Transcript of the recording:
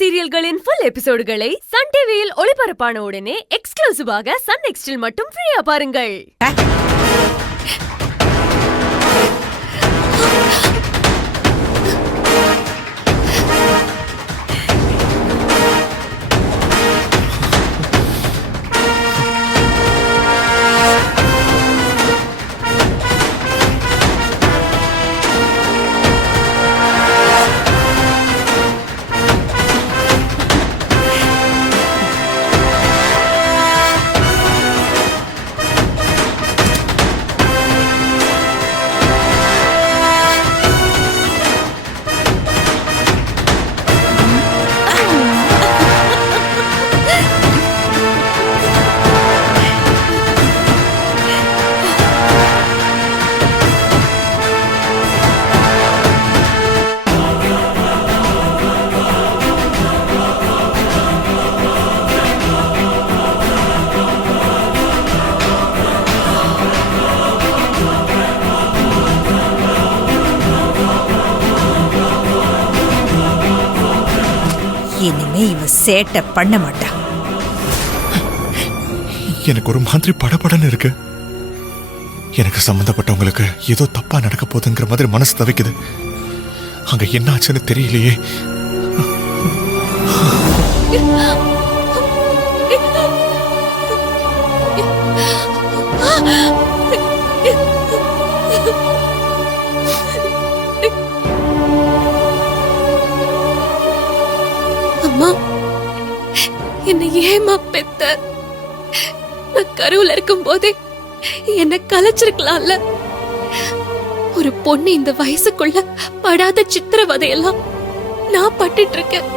சீரியல்களின் full எபிசோடுகளை Sun டிவியில் ஒளிபரப்பான உடனே எக்ஸ்க்ளூசிவாக சன் நெக்ஸ்டில் மட்டும் ஃப்ரீயா பாருங்கள். இனிமே இவ சேட்டை பண்ண மாட்டா. எனக்கு ஒரு மாதிரி படபடன்னு இருக்கு. எனக்கு சம்பந்தப்பட்டவங்களுக்கு ஏதோ தப்பா நடக்க போகுதுங்கிற மாதிரி மனசு தவிக்குது. அங்க என்ன ஆச்சுன்னு தெரியலையே. அம்மா, என்ன ஏமா பெத்த? நான் கருவுல இருக்கும் போதே என்ன கலைச்சிருக்கலாம்ல. ஒரு பொண்ணு இந்த வயசுக்குள்ள படாத சித்திரவதையெல்லாம் நான் பட்டுட்டு இருக்கேன்.